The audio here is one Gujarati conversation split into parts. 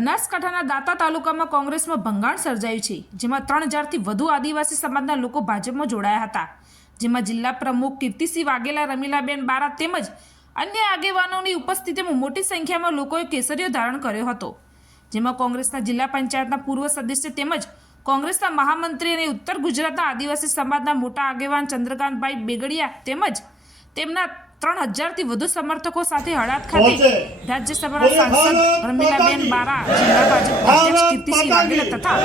બનાસકાંઠાના દાતા તાલુકામાં કોંગ્રેસમાં ભંગાણ સર્જાયું છે, જેમાં ત્રણ હજારથી વધુ આદિવાસી સમાજના લોકો ભાજપમાં જોડાયા હતા. જેમાં જિલ્લા પ્રમુખ કીર્તિસિંહ વાઘેલા, રમીલાબેન બારા તેમજ અન્ય આગેવાનોની ઉપસ્થિતિમાં મોટી સંખ્યામાં લોકોએ કેસરીઓ ધારણ કર્યો હતો. જેમાં કોંગ્રેસના જિલ્લા પંચાયતના પૂર્વ સદસ્ય તેમજ કોંગ્રેસના મહામંત્રી અને ઉત્તર ગુજરાતના આદિવાસી સમાજના મોટા આગેવાન ચંદ્રકાંતભાઈ બેગડિયા તેમજ તેમના ત્રણ હજારથી વધુ સમર્થકો સાથે હળાદ ખાતે રાજ્યસભાના સાંસદ રમીલાબેન બારા જિલ્લા ભાજપ અધ્યક્ષ કીર્તિસિંહ વાઘેલા તથા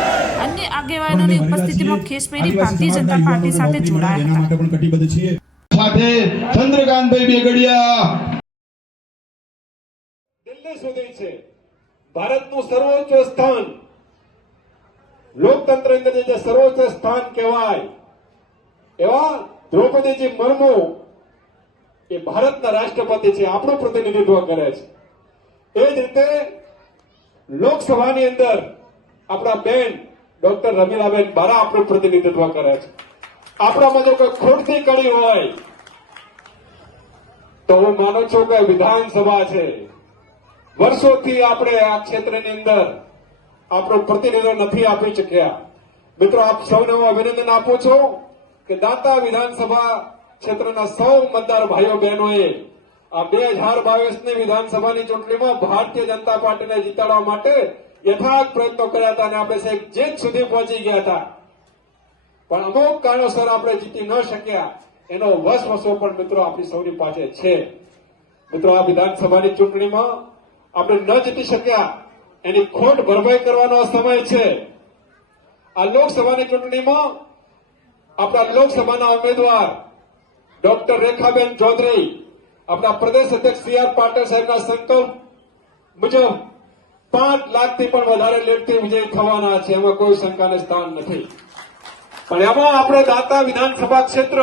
અન્ય આગેવાનોની ઉપસ્થિતિમાં ખેસપેરી ભારતીય જનતા પાર્ટી સાથે જોડાયા હતા. સાથે ચંદ્રકાંતભાઈ બેગડિયા. દિલ્હી સુધી છે. ભારતનું સર્વોચ્ચ સ્થાન. લોકતંત્ર અંદર જે સર્વોચ્ચ સ્થાન કહેવાય એવા દ્રૌપદીજી મુર્મુ એ ભારતના રાષ્ટ્રપતિ છે, આપણું પ્રતિનિધિત્વ કરે છે. એ જ રીતે લોકસભાની અંદર આપણા બેન ડોક્ટર રમીલાબેન બારા આપણું પ્રતિનિધિત્વ કરે છે. આપણામાં જો કોઈ ખોટથી કડી હોય, તો હું માનું છું કે વિધાનસભા છે. વર્ષોથી આપણે આ ક્ષેત્રની અંદર આપણું પ્રતિનિધિત્વ નથી આપી શક્યા. મિત્રો, આપ સૌને હું અભિનંદન આપું છું કે દાંતા વિધાનસભા ક્ષેત્રના સૌ મતદાર ભાઈઓ બહેનોએ આ બે હજાર બાવીસની વિધાનસભાની ચૂંટણીમાં ભારતીય જનતા પાર્ટીને જીતાડવા માટે યથાર્થ પ્રયત્નો કર્યા હતા અને આપણે જીત સુધી પહોંચી ગયા હતા. પણ અમુક કારણોસર આપણે જીતી ન શક્યા. એનો વસવસો પણ મિત્રો આપણી સૌની પાસે છે. મિત્રો, આ વિધાનસભાની ચૂંટણીમાં આપણે ન જીતી શક્યા. એની ખોટ ભરપાઈ કરવાનો સમય છે. આ લોકસભાની ચૂંટણીમાં આપણા લોકસભાના ઉમેદવાર ડોક્ટર રેખાબેન ચૌધરી, આપણા પ્રદેશ અધ્યક્ષ સી આર પાટીલ સાહેબના સંકલ્પ મુજબ પાંચ લાખથી પણ વધારે લીડથી વિજય થવાના છે. એમાં કોઈ શંકાને સ્થાન નથી. પણ એમાં આપણે દાતા વિધાનસભા ક્ષેત્ર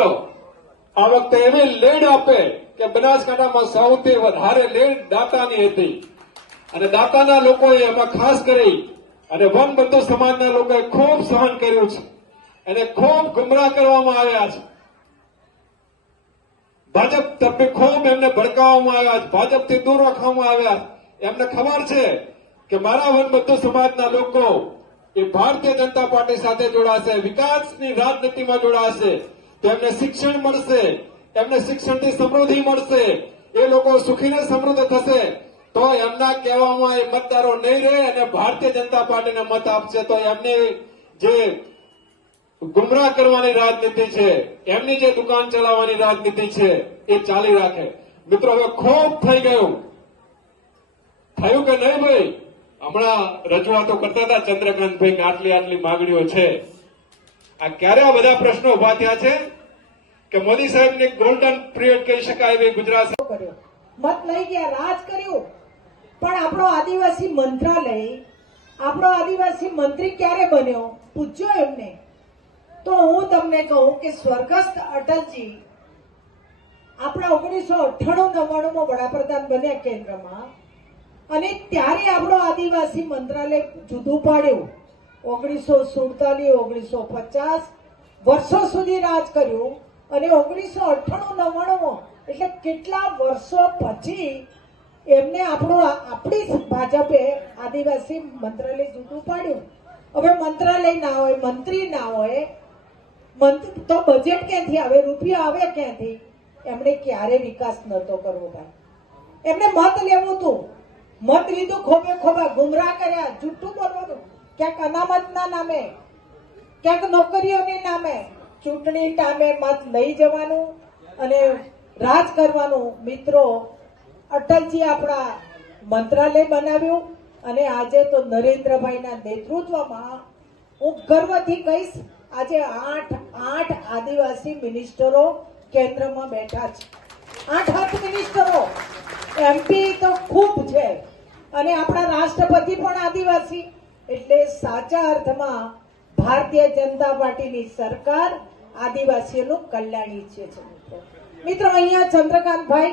આ વખતે એવી લેડ આપે કે બનાસકાંઠામાં સૌથી વધારે લેડ દાતાની હતી. અને દાતાના લોકોએ એમાં ખાસ કરી અને વનબંધુ સમાજના લોકોએ ખૂબ સહન કર્યું છે. એને ખૂબ ગુમરાહ કરવામાં આવ્યા છે. ભાજપ તરફે ખૂબ એમને ભડકાવવામાં આવ્યા. ભાજપથી દૂર રાખવામાં આવ્યા. એમને ખબર છે કે મારા વનબંધુ સમાજના લોકો એ ભારતીય જનતા પાર્ટી સાથે જોડાશે, વિકાસની રાજનીતિમાં જોડાશે, તેમને શિક્ષણ મળશે, એમને શિક્ષણથી સમૃદ્ધિ મળશે, એ લોકો સુખીને સમૃદ્ધ થશે, તો એમના કહેવામાં એ મતદારો નહીં રહે અને ભારતીય જનતા પાર્ટીને મત આપશે. તો એમની જે ગુમરાહ કરવાની રાજનીતિ છે, એમની જે દુકાન ચલાવવાની રાજનીતિ છે, એ ચાલી રાખે. મિત્રો, હવે ખૂબ થઈ ગયું. થયું કે નહીં ભાઈ? હમણાં રજૂઆતો કરતા હતા ચંદ્રકાંતભાઈ કે આટલી આટલી માગણીઓ છે. આ ક્યારે આ બધા પ્રશ્નો ઊભા થયા છે? કે મોદી સાહેબની ગોલ્ડન પીરિયડ કહી શકાય એવી ગુજરાત મત લઈ ગયા, રાજ કર્યું. પણ આપણો આદિવાસી મંત્રાલય, આપણો આદિવાસી મંત્રી ક્યારે બન્યો? પૂછ્યો એમને. તો હું તમને કહું કે સ્વર્ગસ્થ અટલજી આપણા ઓગણીસો અઠ્ઠાણું નવ્વાણું માં વડાપ્રધાન બન્યા કેન્દ્રમાં અને ત્યારે આપણો આદિવાસી મંત્રાલય જુદું પાડ્યું. ઓગણીસો સુડતાલીસ, ઓગણીસો પચાસ વર્ષો સુધી રાજ કર્યું અને ઓગણીસો અઠ્ઠાણું નવ્વાણું એટલે કેટલા વર્ષો પછી એમને આપણું આપણી ભાજપે આદિવાસી મંત્રાલય જુદું પાડ્યું. હવે મંત્રાલય ના હોય, મંત્રી ના હોય મંત- તો બજેટ ક્યાંથી આવે? રૂપિયા આવે ક્યાંથી? એમણે ક્યારે વિકાસ નતો કરવો ભાઈ. એમણે મત લેવું હતું. મત લીધું ખોબે ખોબા, ગુમરાહ કર્યા, જુઠ્ઠું બોલવાનું. ક્યાંક અનામતના નામે, ક્યાંક નોકરીઓની નામે, ચૂંટણી ટામે મત લઈ જવાનું અને રાજ કરવાનું. મિત્રો અટલજી આપણા મંત્રાલય બનાવ્યું અને આજે તો નરેન્દ્રભાઈના નેતૃત્વમાં હું ગર્વથી કહીશ આજે આઠ આઠ આદિવાસી મિનિસ્ટરો કેન્દ્રમાં બેઠા છે. આઠ આઠ મિનિસ્ટરો. એમપી તો ખૂબ છે. અને આપણા રાષ્ટ્રપતિ પણ આદિવાસી. એટલે સાચા અર્થમાં ભારતીય જનતા પાર્ટીની સરકાર આદિવાસીઓનું કલ્યાણ ઈચ્છે છે. મિત્રો, અહીંયા ચંદ્રકાંતભાઈ